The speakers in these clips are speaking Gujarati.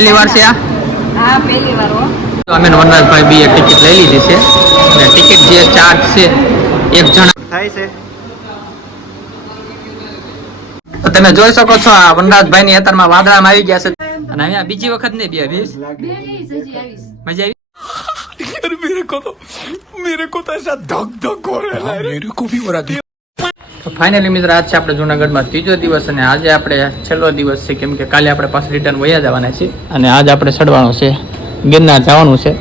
પહેલી વાર છે આ? હા પહેલી વાર હો. તો અમે વનરાજભાઈ બી એક ટિકિટ લઈ લીધી છે. અને ટિકિટ જે ચાર્જ છે એક જણા થાય છે. તો તમે જોઈ શકો છો આ વનરાજભાઈ ની અત્યારમાં વાદળામાં આવી ગયા છે. અને અહીંયા બીજી વખત નહીં બી આવીશ. મજા આવી? તો ફાઇનલી મિત્ર આજ છે આપણે જુનાગઢમાં ત્રીજો દિવસ અને આજે આપણે છેલ્લો દિવસ છે કેમ કે કાલે આપણે પાછું રિટર્ન વયા જવાના છીએ. અને આજ આપણે ચડવાનું છે ગિરનાર જવાનું છે.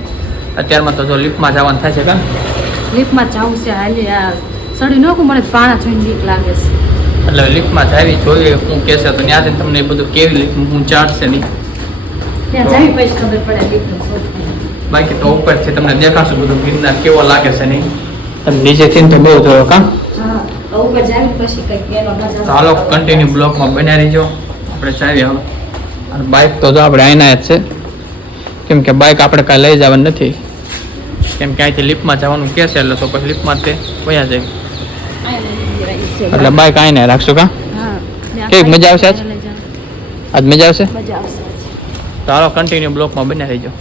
અત્યારમાં તો જો લિફ્ટમાં જવાનું થાય છે કાં લિફ્ટમાં જવું છે હાલી આ સડી નોકું મને પાણા જોઈને બીક લાગે છે. એટલે લિફ્ટમાં જાવી જોઈએ હું કહેશે તો ત્યાંથી તમને એ બધું કેવી લિફ્ટ હું ચાટશે નહીં. ત્યાં જાવી પછી ખબર પડે લિફ્ટ બાકી તો ઉપરથી તમને દેખાશે બધું ગિરનાર કેવો લાગે છે નહીં. તમે નીચેથી તો બહુ જોયો કાં? હા. ઉપર જાવી પછી કંઈક એનો નજારો તો કન્ટિન્યુ બ્લોકમાં બન્યા રહીજો. આપણે ચાવીએ હવે. અને બાઇક તો જો આપણે આઈના જ છે. કેમ કે બાઇક આપણે કાંઈ લઈ જવાનું નથી. કેમ કે અહીંથી લિફ્ટમાં જવાનું કહેશે એટલે તો પછી લિફ્ટમાં તે વયા જાય. એટલે બાઇક આઈને રાખશું કા? કેવી મજા આવશે આજ? આજ મજા આવશે? હાલો કન્ટિન્યુ બ્લોકમાં બન્યા રહીજો.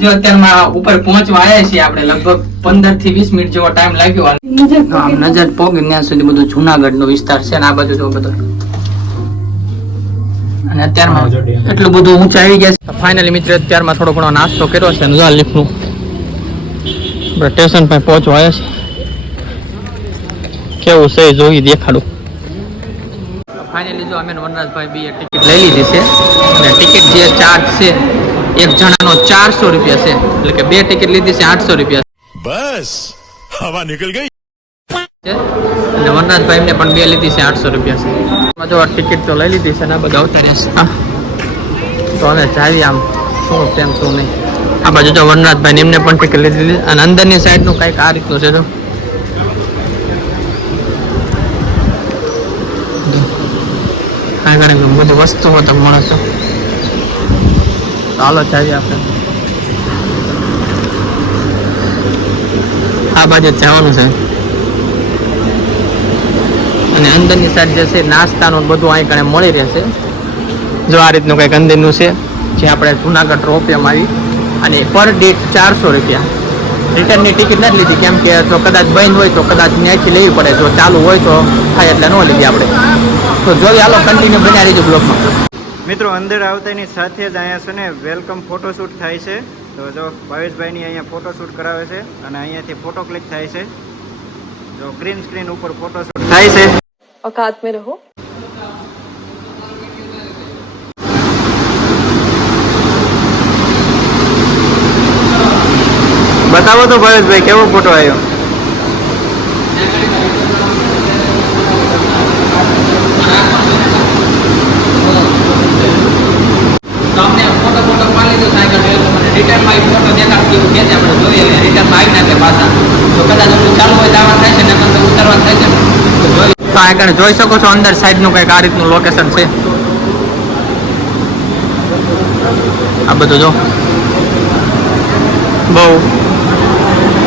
જો અત્યારમાં ઉપર પહોંચવા આવ્યા છીએ આપણે લગભગ પંદરથી વીસ મિનિટ જેવો ટાઈમ લાગ્યો. આમ નજર પોગે ત્યાં સુધી બધું જુનાગઢ નો વિસ્તાર છે ને આ બાજુ જો બધો. અને અત્યારમાં એટલું બધું ઊંચા આવી ગયા છે. ફાઇનલી મિત્ર અત્યારમાં થોડો ઘણો નાસ્તો કર્યો છે. ને જો લિફ્ટનું આપણે સ્ટેશન પર પહોંચવા આવ્યા છે કેવું છે જોઈ દેખાડું. ફાઇનલી જો અમે વનરાજભાઈ બી ટિકિટ લઈ લીધી છે. અને ટિકિટ જે ચાર્જ છે એક જણાનો ચારસો રૂપિયા છે. એટલે કે બે ટિકિટ લીધી છે આઠસો રૂપિયા બસ હવા નીકળ ગઈ. અને વનરાજભાઈ ને પણ બે લીધી છે આઠસો રૂપિયા છે. જો ટિકિટ તો લઈ લીધી છે ને બધા ઉતાર્યા છે. તો અમે જાવી આમ શું તેમ શું નહીં. આ બાજુ જો વનરાજભાઈ એમને પણ ટિકિટ લીધી અને અંદરની સાઈડનું કંઈક આ રીતનું છે જો. આગળ બધું વસ્તુઓ તમે મળે છો. ચાલો ચાવી આપણે. આ બાજુ જવાનું છે. અને અંદરની સાઈડ જે છે, નાસ્તાનું બધું અહીં કણે મળી રહેશે. જો આ રીતનું કંઈક અંદરનું છે, જે આપણે જુનાગઢ રોપિયામાં આવી અને પર ડેટ ચારસો રૂપિયા. રિટર્નની ટિકિટ નથી લીધી, કેમ કે જો કદાચ બંધ હોય તો કદાચ ત્યાંથી લેવી પડે. જો ચાલુ હોય તો થાય એટલે ન લીધી આપણે. તો જોઈએ, હાલો કન્ટિન્યુ બનાવી દીધું બ્લોકમાં મિત્રો અંદર આવતાની સાથે જ અહીંયા છે ને વેલકમ ફોટોશૂટ થાય છે. તો જો ભાવેશભાઈની અહીંયા ફોટોશૂટ કરાવે છે અને અહીંયાથી ફોટો ક્લિક થાય છે. જો ગ્રીન સ્ક્રીન ઉપર ફોટોશૂટ થાય છે. અકાત મે રહો. બતાવો તો ભાવેશભાઈ કેવો ફોટો આવ્યો? તમને ફોટો ફોટો પાડી લીધો સાયકલ મને રિટર્નમાં ફોટો દેખાડતી એવું કહે છે આપણે જોઈએ એટલે રિટર્નમાં આવી નાખે પાછા. તો કદાચ આપણું ચાલુ હોય તો આવવાનું થાય છે ને તો ઉતરવાનું થાય છે. તો આ કણે જોઈ શકો છો અંદર સાઈડનું કંઈક આ રીતનું લોકેશન છે. આ બધું જો. બહુ.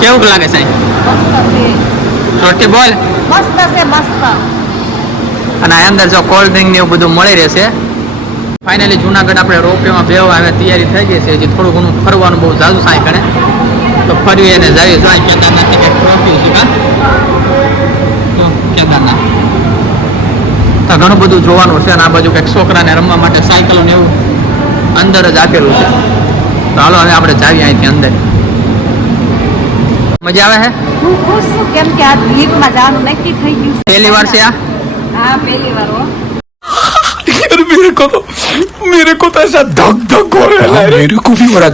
કેવું લાગે સાહેબ? મસ્ત બોલ. મસ્ત છે મસ્ત. અને આ અંદર જો કોલ્ડ ડ્રિંક ને એવું બધું મળી રહેશે. ફાઇનલી જુનાગઢ આપણે રોપવેમાં બેવા હવે તૈયારી થઈ ગઈ છે. હજી થોડું ઘણું ફરવાનું બહુ જાજુ સાંઈ કણે તો ફરવી અને જઈએ. જાય કેદારનાથ કંઈક ટ્રોફી છે તો કેદારનાથ. તો ઘણું બધું જોવાનું છે અને આ બાજુ કંઈક છોકરાને રમવા માટે સાયકલો ને એવું અંદર જ આપેલું છે. તો હાલો હવે આપણે જાવીએ અહીંથી અંદર. મજા આવે છે હું ખુશ છું કેમ કે આ લિફ્ટમાં જવાનું નક્કી થઈ ગયું પહેલી વાર છે આ? હા પહેલી વાર હો. मेरे को तो मेरे को तो ऐसा धक धक हो रहा है मेरे को भी हो रहा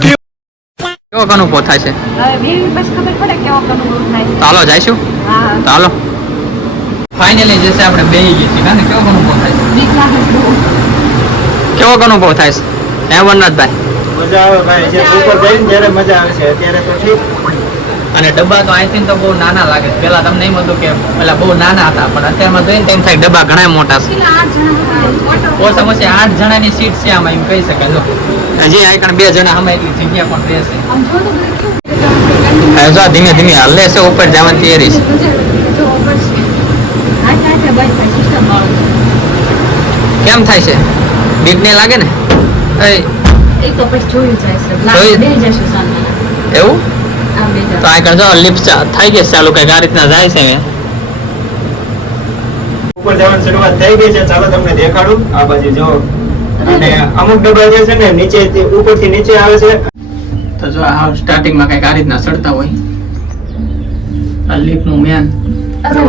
કેવો અનુભવ થાય છે હવે બેવી પછી ખબર પડે કેવો અનુભવ થાય છે તો હાલો જઈશું હા તો હાલો ફાઇનલી જે છે આપણે બેહી ગઈ છીએ ને કેવો અનુભવ થાય છે બીક લાગે છે બહુ. કેવો અનુભવ થાય છે હે વનરાજભાઈ મજા આવે ભાઈ જે ઉપર જઈને ત્યારે મજા આવે છે અત્યારે તો ઠીક અને ડબ્બા તો અહીંથી તો બહુ નાના લાગે છે. પેલા તમને એમ હતું કે પેલા બહુ નાના હતા પણ અત્યારમાં જોઈને તેમ એમ થાય ડબ્બા ઘણા મોટા છે. ઓછામાં ઓછી આઠ જણાની સીટ છે આમાં એમ કહી શકાય. જો હજી આ કણ બે જણા અમે એટલી જગ્યા પણ રહેશે. જો ધીમે ધીમે હલ્લે છે ઉપર જવાની તૈયારી છે. કેમ થાય છે? બીક નહીં લાગે ને? એ તો પછી જોયું જાય છે? બે જશું આ બે તો આગળ જો લિફ્ટ થઈ ગઈ ચાલુ કંઈક આ રીતના જાય છે ઉપર જવાની શરૂઆત થઈ ગઈ છે. ચાલો તમને દેખાડું. આ બાજુ જો. અને અમુક ડબ્બા જે છે ને નીચે ઉપરથી નીચે આવે છે. તો જો આ સ્ટાર્ટિંગમાં કંઈક આ રીતના ચડતા હોય. આ લિફ્ટનું મેન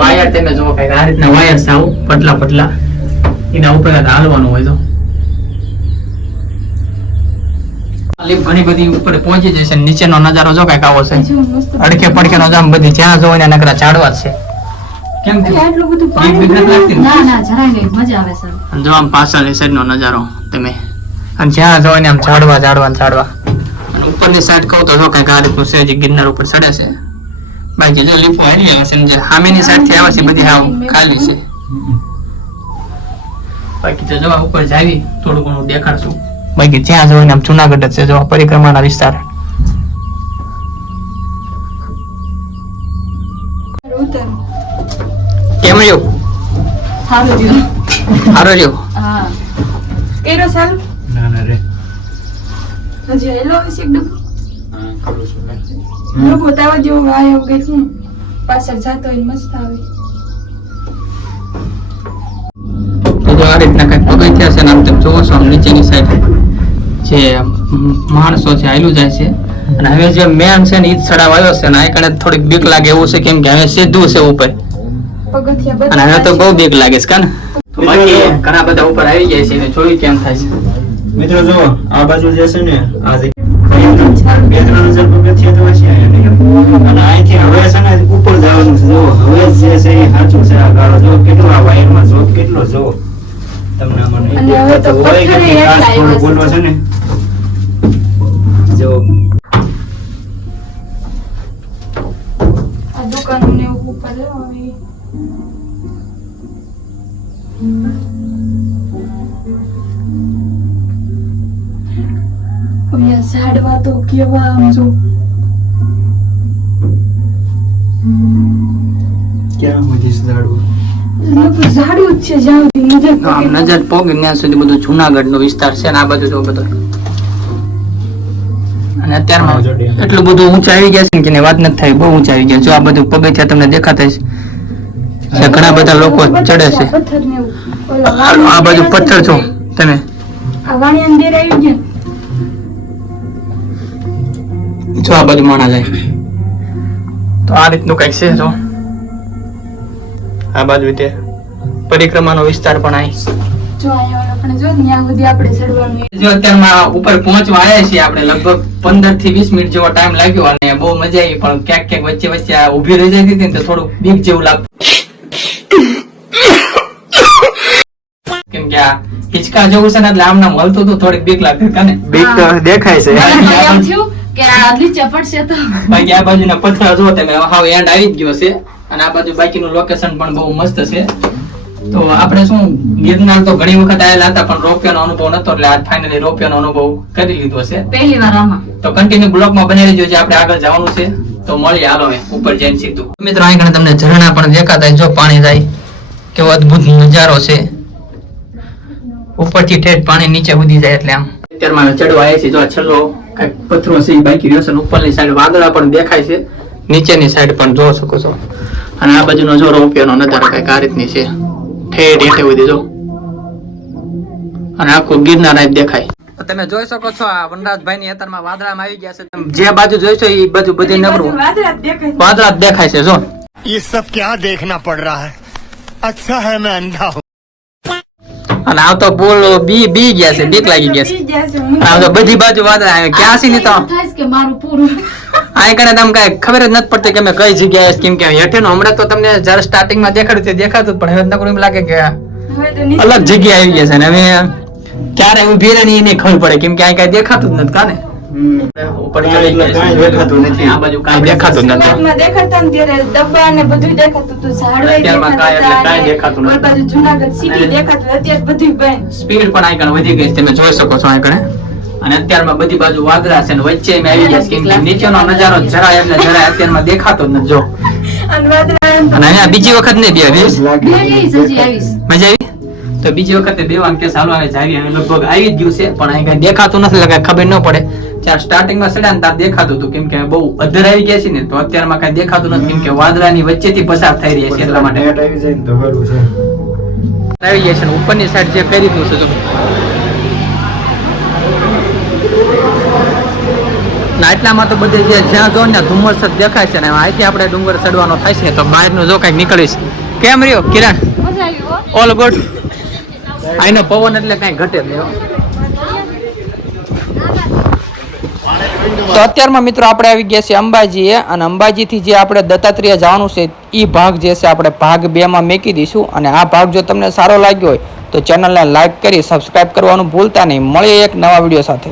વાયર તમે જો કંઈક આ રીતના વાયર છે આવું પતલા પતલા એના ઉપર હાલવાનું હોય તો. લિફ્ટ ઘણી બધી ઉપર પહોંચી જશે નીચેનો નજારો જો કંઈક આવો છે. અડકે પડકે નો જામ બધી જ્યાં જોવો ને નકરા ઝાડવા છે. કેમ કે આટલું બધું લાગતી ને? ના ના જરાય નહીં. મજા આવે સર. અને જો આમ પાછળની સાઈડનો નજારો તમે. અને જ્યાં જોવો ને આમ ઝાડવા ઝાડવા ને ઝાડવા. અને ઉપરની સાઈડ કહું તો જો કંઈક આ રીતનું છે જે ગિરનાર ઉપર ચડે છે. બાકી જો લીપો હાલી આવે છે ને સામેની સાઈડથી આવે છે બધી હાવ ખાલી છે. બાકી તો જવા ઉપર જાવી થોડું ઘણું દેખાડશું. બાકી જ્યાં જોઈને આમ જુનાગઢ જ છે જો પરિક્રમાના વિસ્તાર. કેમ રહ્યો? સારું રહ્યો. સારો રહ્યો? હા. કેરો સારું? ના ના રે. હજી હેલો હશે એકદમ હા કરું છું. લોકો તાવા જેવો વાયો કે હું પાછળ જાતો હોય ને મસ્ત આવે. તો જો આ રીતના કંઈક પગથિયા છે ને આમ તમે જોવો છો આમ નીચેની સાઈડ જે માણસો છે આયલું જાય છે. અને હવે જે મેન છે ને ઈ ચડાવ આવ્યો છે ને આ કણે થોડીક બીક લાગે એવું છે કેમ કે હવે સીધું છે ઉપર. અને હવે તો બહુ બીક લાગે છે કાને. ઘણા બધા ઉપર આવી જાય છે ને જોયું કેમ થાય છે? મિત્રો જો આ બાજુ જે છે ને આ બે ત્રણ હજાર પગથિયા તો અને અહીંથી હવે છે ને ઉપર જવાનું છે જો. હવે જે છે એ સાચું છે આ ગાળો જો કેટલો આ વાયરમાં જો કેટલો જો. તમને આમાં બોલવા છે. હવે તો દેખાતું હોય કે પથ્થરે કાચ એટલા થોડો આવ્યા છે. બોલવો છે ને જો. આ દુકાનો ને ઉપર અહીંયા ઝાડવા તો કેવા આમ જો. ક્યાં સુધી ઝાડવું? ઝાડવું જ છે જ્યાં સુધી. નજર પોગે ત્યાં સુધી બધું જુનાગઢ નો વિસ્તાર છે ને આ બધું જો બધું. અને અત્યારમાં એટલું બધું ઊંચા આવી ગયા છે કે વાત નથી થઈ બહુ ઊંચા આવી ગયા જો આ બધું પગથિયા તમને દેખાતા છે ઘણા બધા લોકો ચડે છે. આ બાજુ પથ્થર છો તમે. આવી. જો આ બાજુ માણા જાય. તો આ રીતનું કંઈક છે જો. આ બાજુ તે પરિક્રમાનો વિસ્તાર પણ અહીં આપણે જો ત્યાં સુધી આપણે ચડવાનું જો અત્યારમાં ઉપર પહોંચવા આવ્યા છીએ આપણે લગભગ પંદરથી વીસ મિનિટ જેવો ટાઈમ લાગ્યો અને બહુ મજા આવી પણ ક્યાંક ક્યાંક વચ્ચે વચ્ચે આ ઊભી રહી જતી હતી ને તો થોડુંક બીક જેવું લાગતું કેમ કે આ હિચકા જેવું છે ને એટલે આમ નામ હલતું હતું થોડીક બીક લાગતી કાને? બીક તો દેખાય છે. કે તો બાકી આ બાજુના પથ્થર જો તમે હાવ એન્ડ આવી જ ગયો છે. અને આ બાજુ બાકીનું લોકેશન પણ બહુ મસ્ત છે. તો આપણે શું ગિરનાર તો ઘણી વખત આવેલા હતા પણ રોપિયાનો અનુભવ નતો એટલે આજ ફાઇનલી રોપિયાનો અનુભવ કરી લીધો છે. પહેલી વાર આમાં. તો કન્ટિન્યુ બ્લોકમાં બની રહેજો જે આપણે આગળ જવાનું છે. તો મળીએ હાલો ઉપર જઈને સીધું. મિત્રો અહીં તમને ઝરણા પણ દેખાતા જો પાણી જાય કેવો અદ્ભુત નજારો છે. ઉપરથી ઠેઠ પાણી નીચે ઉદી જાય એટલે આમ. અત્યારમાં ચડવા આવે છે જો આ છેલ્લો કાંઈક પથરો છે એ બાકી રહ્યો છે ઉપરની સાઈડ વાદળા પણ દેખાય છે. નીચેની સાઈડ પણ જોઈ શકો છો. અને આ બાજુનો જો રોપિયાનો નજારો કંઈક આ રીતની છે. ઠેઠ હેઠે ઉડી જો અને આખું ગિરનાર અહીં દેખાય તો તમે જોઈ શકો છો આ વનરાજભાઈ ની અત્યારમાં વાદળામાં આવી ગયા છે તમે જે બાજુ જોઈશો એ બાજુ બધી નગરું વાદળા જ દેખાય છે. વાદળા જ દેખાય છે જો ये सब क्या देखना पड़ रहा है अच्छा है मैं अंधा हूँ અને આમ તો પુલ બી બી ગયા છે બીક લાગી ગયા છે. બી ગયા છે. હું આ તો બધી બાજુ વાદળા આવે ક્યાં છે ને તો? આ કરે તમે કઈ ખબર જ નથી પડતી કે અમે કઈ જગ્યાએ કેમ કે હેઠેનું હમણાં તો તમને જ્યારે સ્ટાર્ટિંગમાં દેખાડ્યું તે દેખાતું પણ હવે નકરું એમ લાગે કે અલગ જગ્યા આવી ગયા છે ને હવે ક્યારે ઊભી રહે ને એને ખબર પડે કેમ કે આ કઈ દેખાતું જ નથી કાને? ઉપર ચડી ગયા છે. કાંઈ દેખાતું નથી. આ બાજુ કાંઈ દેખાતું નથી. દેખાતા ને ત્યારે ડબ્બા ને બધું દેખાતું હતું. ઝાડવાય અત્યારમાં દેખાતા કાંઈ દેખાતું નથી. બાજુ જુનાગઢ સિટી દેખાતું. અત્યારે બધું બંધ. સ્પીડ પણ આઈકણ વધી ગઈ તમે જોઈ શકો છો આઈકણે અને અત્યારમાં બધી બાજુ વાદળા છે ને વચ્ચે એમ આવી ગયા કે નીચેનો નજારો જરા એટલે જરા અત્યારમાં દેખાતો જ નથી. જો. અને અહીંયા બીજી વખત નહીં બે આવીશ. મજા આવી? તો બીજી વખતે બે કે ચાલો આવે જાવી લગભગ આવી જ ગયું છે. પણ અહીં કઈ દેખાતું નથી લગાય ખબર ન પડે. ત્યાં સ્ટાર્ટિંગમાં ચડ્યા ને ત્યાં દેખાતું હતું. કેમ કે બહુ અધર આવી ગયા છે ને તો અત્યારમાં કઈ દેખાતું નથી. કેમ કે વાદળાની વચ્ચેથી પસાર થઈ રહ્યા છે એટલા માટે. આવી જાય તો સારું છે. આવી ગયા છે ને ઉપરની સાઈડ જે કરી દઉં છું જો એટલામાં તો બધે જે જ્યાં જો ને ધુમ્મસ જ દેખાય છે ને અહીંથી આપણે ડુંગર ચડવાનો થાય છે તો બહારનું જો કંઈક નીકળીશ. કેમ રહ્યો કિરણ? ઓલ ગુડ અહીંનો પવન એટલે કઈ ઘટે જ નહીં તો અત્યારમાં મિત્રો આપણે આવી ગયા છીએ અંબાજીએ અને અંબાજીથી જે આપણે દત્તાત્રેય જવાનું છે એ ભાગ જે છે આપણે ભાગ બેમાં મેકી દઈશું અને આ ભાગ જો તમને સારો લાગ્યો હોય, તો ચેનલને લાઈક કરી સબસ્ક્રાઇબ કરવાનું ભૂલતા નહીં. મળીએ એક નવા વીડિયો સાથે.